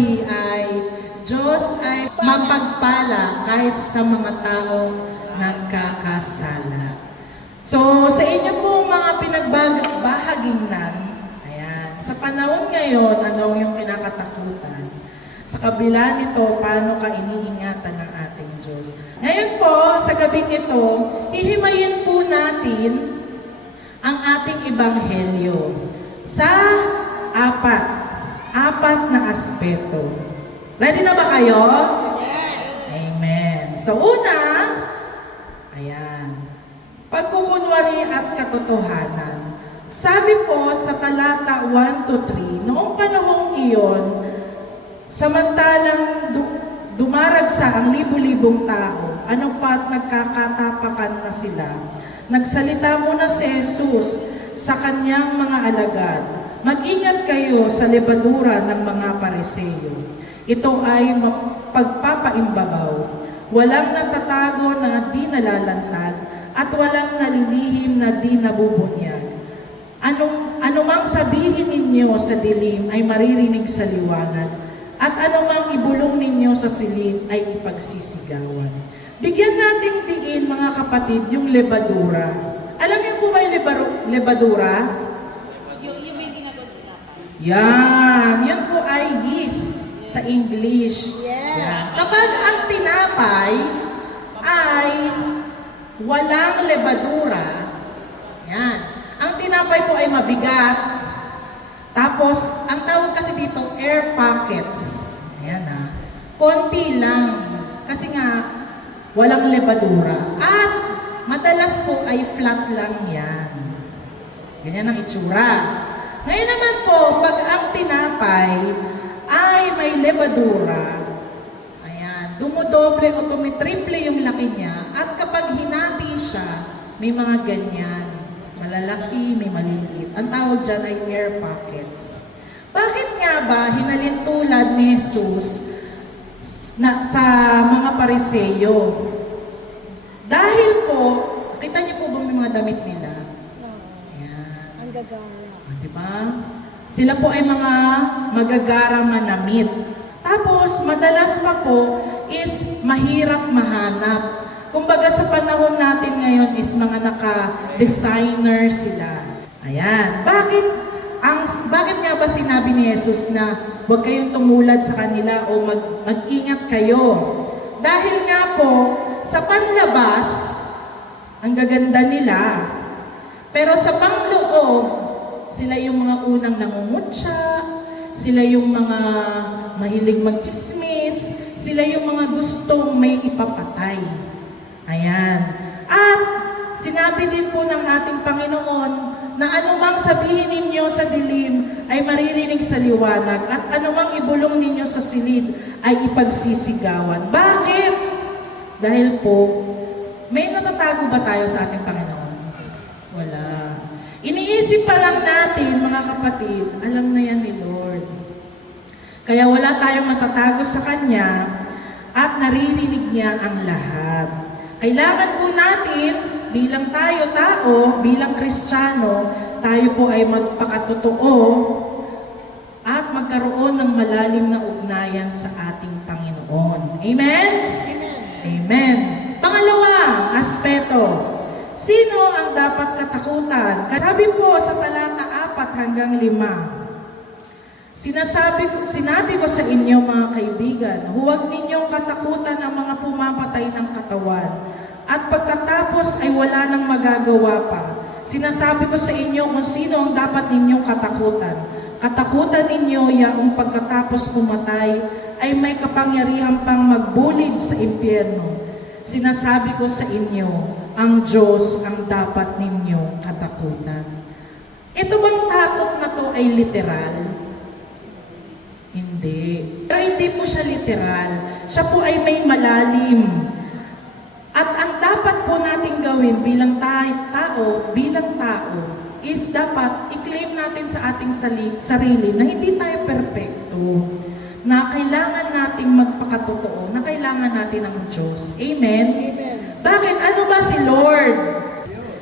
sabi ay Diyos ay mapagpala kahit sa mga taong nagkakasala. So, sa inyo pong mga pinagbahagingnan, ayan, sa panahon ngayon, ano yung kinakatakutan? Sa kabila nito, paano ka iniingatan ng ating Diyos? Ngayon po, sa gabing ito, hihimayin po natin ang ating ebanghelyo sa apat na aspeto. Ready na ba kayo? Yes! Amen. So una, ayan, pagkukunwari at katotohanan. Sabi po sa talata 1 to 3, noong panahong iyon, samantalang dumaragsa ang libu-libong tao, ano pa't nagkakatapakan na sila. Nagsalita muna si Jesus sa kanyang mga alagad, mag-ingat kayo sa lebadura ng mga Pariseo. Ito ay pagpapaimbabaw, walang natatago na di nalalantad, at walang nalilihim na di nabubunyag. Anumang sabihin ninyo sa dilim ay maririnig sa liwanag, at anumang ibulong ninyo sa silid ay ipagsisigawan. Bigyan nating diin, mga kapatid, yung lebadura. Alam niyo po ba yung lebadura? Yung may ginagawa tinapay. Yan, yun po ay yeast sa English. Yes. Yan. Kapag ang tinapay ay walang lebadura, yan. Ang tinapay po ay mabigat. Tapos, ang tawag kasi dito, air pockets. Ayan ha. Konti lang. Kasi nga, walang lebadura. At madalas po ay flat lang yan. Ganyan ang itsura. Ngayon naman po, pag ang tinapay ay may lebadura, ayan, dumudoble o tumitriple yung laki niya. At kapag hinati siya, may mga ganyan. Malalaki, may maliliit. Ang tawag dyan ay air pockets. Bakit nga ba hinalintulad ni Jesus sa mga Pariseo? Dahil po, kita niyo po ba may mga damit nila? Ayan. Ang gagawin. Diba? Sila po ay mga magagara manamit. Tapos, madalas pa po is mahirap mahanap. Kumbaga sa panahon natin ngayon is mga naka-designer sila. Ayan. Bakit nga ba sinabi ni Jesus na huwag kayong tumulad sa kanila o mag-ingat kayo? Dahil nga po, sa panlabas, ang gaganda nila. Pero sa pangloob, sila yung mga unang nangungutya, sila yung mga mahilig magchismis, sila yung mga gustong may ipapatay. Ayan. At sinabi din po ng ating Panginoon na anumang sabihin ninyo sa dilim ay maririnig sa liwanag at anumang ibulong ninyo sa silid ay ipagsisigawan. Bakit? Dahil po, may natatago ba tayo sa ating Panginoon? Wala. Iniisip pa lang natin, mga kapatid, alam na yan ni Lord. Kaya wala tayong matatago sa Kanya at naririnig niya ang lahat. Kailangan po natin, bilang tayo tao, bilang Kristiyano, tayo po ay magpakatotoo at magkaroon ng malalim na ugnayan sa ating Panginoon. Amen? Amen. Amen. Pangalawa, aspeto. Sino ang dapat katakutan? Sabi po sa talata 4 hanggang 5. Sinabi ko sa inyo, mga kaibigan, huwag ninyong katakutan ang mga pumapatay ng katawan. At pagkatapos ay wala nang magagawa pa. Sinasabi ko sa inyo kung sino ang dapat ninyong katakutan. Katakutan ninyo yaong pagkatapos pumatay ay may kapangyarihan pang magbulid sa impyerno. Sinasabi ko sa inyo, ang Diyos ang dapat ninyong katakutan. Ito bang takot na to ay literal? Hindi. Pero hindi po siya literal. Siya po ay may malalim. At ang dapat po natin gawin bilang tao, is dapat i-claim natin sa ating sarili na hindi tayo perpekto. Na kailangan nating magpakatotoo, na kailangan natin ang Diyos. Amen? Amen. Bakit? Ano ba si Lord?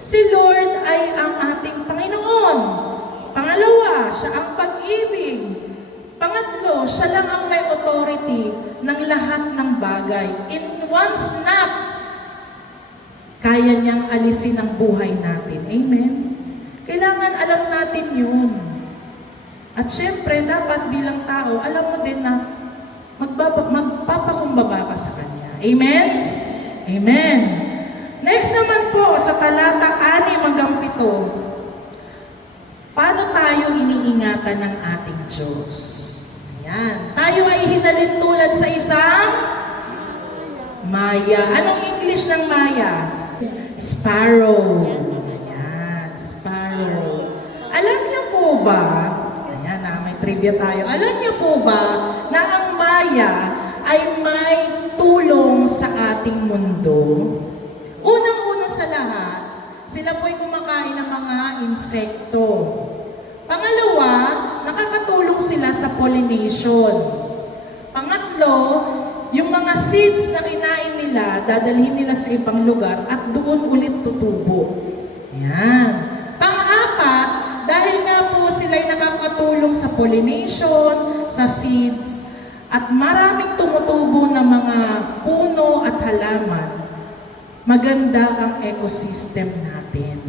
Si Lord ay ang ating Panginoon. Pangalawa, siya ang pag-ibig. Pangatlo, siya lang ang may authority ng lahat ng bagay. In one snap, kaya niyang alisin ang buhay natin. Amen? Kailangan alam natin yun. At syempre, dapat bilang tao, alam mo din na magpapakumbaba ka sa Kanya. Amen? Amen. Next naman po, sa talata 6-7, paano tayo iniingatan ng ating Diyos? Ayan. Tayo ay hinalin tulad sa isang maya. Anong English ng maya? Sparrow. Ayan, sparrow. Alam niyo po ba, ayan may trivia tayo. Alam niyo po ba na ang maya ay may tulong sa ating mundo? Unang-una sa lahat, sila po'y kumakain ng mga insekto. Pangalawa, nakakatulong sila sa pollination. Pangatlo, yung mga seeds na kinain nila, dadalhin nila sa ibang lugar at doon ulit tutubo. Yan. Pang-apat, dahil nga po sila'y nakakatulong sa pollination, sa seeds, at maraming tumutubo na mga puno at halaman, maganda ang ecosystem natin.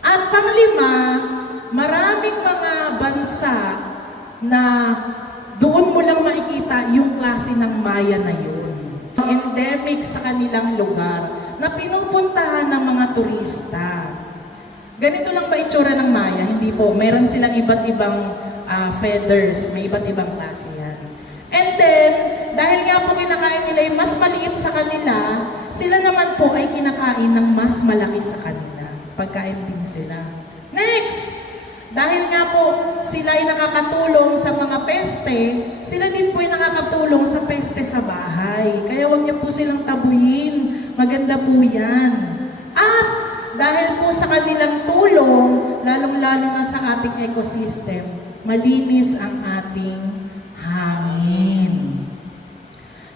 At panglima, maraming mga bansa na doon mo lang makikita yung klase ng maya na yun. Endemic sa kanilang lugar na pinupuntahan ng mga turista. Ganito lang ba itsura ng maya? Hindi po. Meron silang iba't ibang feathers. May iba't ibang klase yan. And then, dahil nga po kinakain nila yung mas maliit sa kanila, sila naman po ay kinakain ng mas malaki sa kanila. Pagkain din sila. Next! Dahil nga po sila ay nakakatulong sa mga peste, sila din po ay nakakatulong sa peste sa bahay. Kaya huwag niyo po silang tabuyin. Maganda po yan. At dahil po sa kanilang tulong, lalong-lalo na sa ating ecosystem, malinis ang ating hangin.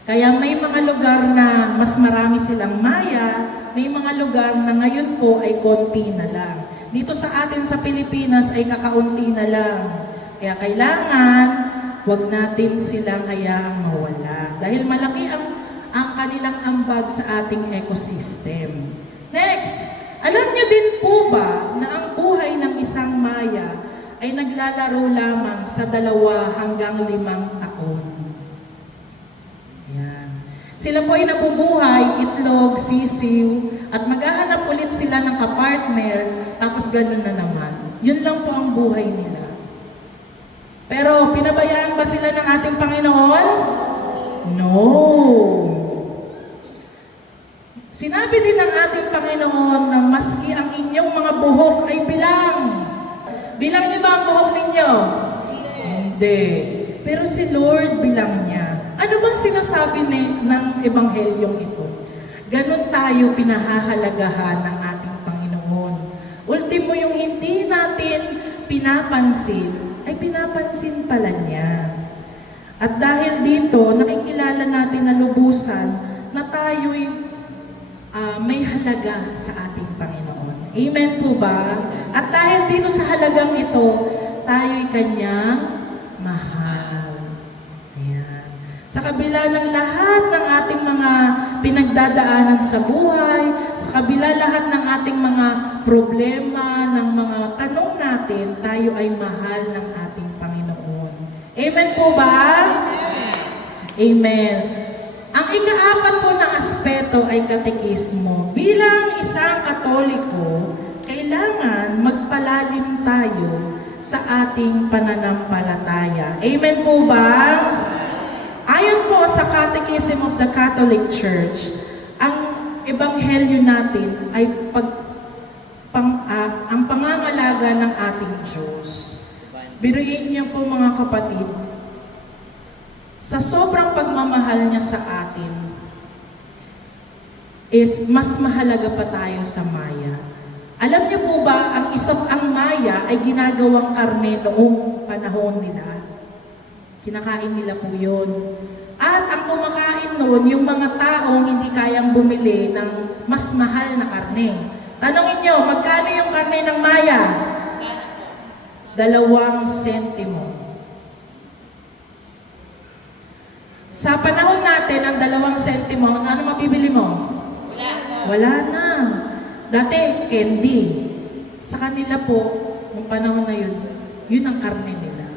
Kaya may mga lugar na mas marami silang maya, may mga lugar na ngayon po ay konti na lang. Dito sa atin sa Pilipinas ay kakaunti na lang. Kaya kailangan, wag natin silang hayaang mawala. Dahil malaki ang kanilang ambag sa ating ecosystem. Next, alam niyo din po ba na ang buhay ng isang maya ay naglalaro lamang sa 2 hanggang 5 taon? Yan. Sila po ay nabubuhay, itlog, sisiw, at maghahanap ulit sila ng kapartner, tapos ganun na naman. Yun lang po ang buhay nila. Pero pinabayaan ba sila ng ating Panginoon? No. Sinabi din ng ating Panginoon na maski ang inyong mga buhok ay bilang. Bilang niyo ba ang buhok ninyo? Hindi. Pero si Lord bilang niya. Ano bang sinasabi ng ebanghelyong ito? Ganon tayo pinahahalagahan ng ating Panginoon. Ultimo yung hindi natin pinapansin, ay pinapansin pala niya. At dahil dito, nakikilala natin na lubusan na tayo'y may halaga sa ating Panginoon. Amen po ba? At dahil dito sa halagang ito, tayo'y Kanyang mahal. Ayan. Sa kabila ng lahat ng ating mga pinagdadaanan sa buhay, sa kabila lahat ng ating mga problema, ng mga tanong natin, tayo ay mahal ng ating Panginoon. Amen po ba? Amen. Ang ika-4 po na aspeto ay katekismo. Bilang isang Katoliko, kailangan magpalalim tayo sa ating pananampalataya. Amen po ba? Ayon po sa Catechism of the Catholic Church, ang ebanghelyo natin ay ang pangangalaga ng ating Diyos. Biruin niyo po mga kapatid, sa sobrang pagmamahal niya sa atin, is mas mahalaga pa tayo sa maya. Alam niyo po ba, ang maya ay ginagawang karne noong panahon nila. Kinakain nila po yun. At ang kumakain noon, yung mga taong hindi kayang bumili ng mas mahal na karne. Tanongin niyo, magkano yung karne ng maya? 2 sentimo. Sa panahon natin, ang 2 centimo, ano mabibili mo? Wala. Wala na. Dati, candy. Sa kanila po, nung panahon na yun, yun ang karne nila.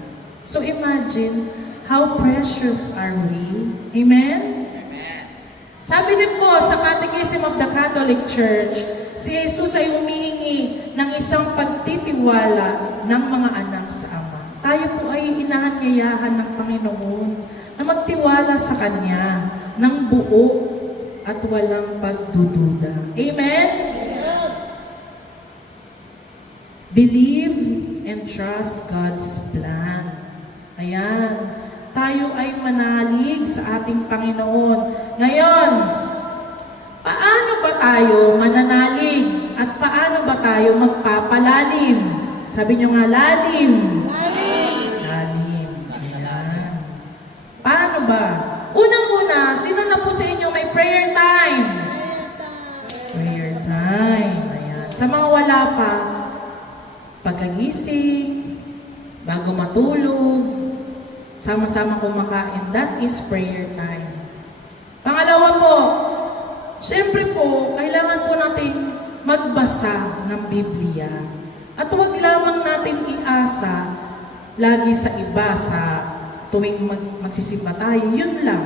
So imagine, how precious are we? Amen? Sabi din po sa Catechism of the Catholic Church, si Jesus ay humihingi ng isang pagtitiwala ng mga anak sa Ama. Tayo po ay inahanyayahan ng Panginoon na magtiwala sa Kanya ng buo at walang pagdududa. Amen? Believe and trust God's plan. Ayan. Tayo ay manalig sa ating Panginoon. Ngayon, paano ba tayo mananalig? At paano ba tayo magpapalalim? Sabi nyo nga, lalim. Lalim. Ayan. Paano ba? Unang-una, sino na po sa inyo may prayer time? Prayer time. Ayan. Sa mga wala pa, pagkagising, bago matulog, sama-sama kumakain, that is prayer time. Pangalawa po, syempre po, kailangan po nating magbasa ng Biblia. At huwag lamang natin iasa lagi sa iba sa tuwing magsisimba tayo. Yun lang.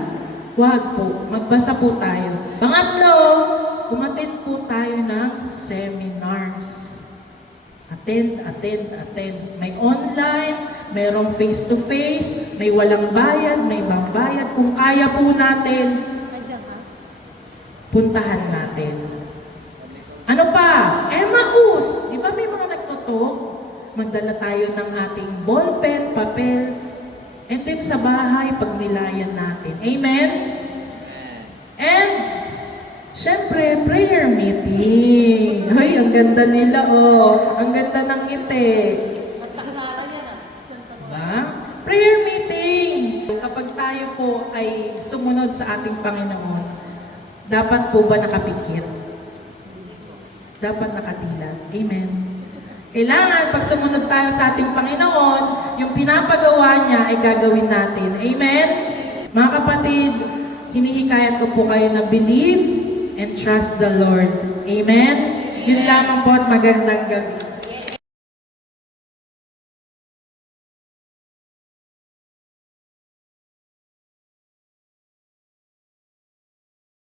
Huwag po. Magbasa po tayo. Pangatlo, umattend po tayo ng seminars. Attend. May online, mayroong face-to-face, may walang bayad, may bayad. Kung kaya po natin, puntahan natin. Ano pa? Emmaus! Di ba may mga nagtotalk? Magdala tayo ng ating ballpen, papel, and then sa bahay, pagnilayan natin. Amen? And, syempre, prayer meeting. Ay, ang ganda nila, oh. Ang ganda ng ngiti. Santa Clara yan ah. Diba? Prayer meeting. Kapag tayo po ay sumunod sa ating Panginoon, dapat po ba nakapikit? Dapat nakatilat. Amen. Kailangan, pag sumunod tayo sa ating Panginoon, yung pinapagawa niya ay gagawin natin. Amen? Mga kapatid, hinihikayat ko po kayo na believe and trust the Lord. Amen? Yun lamang po at magandang gabi.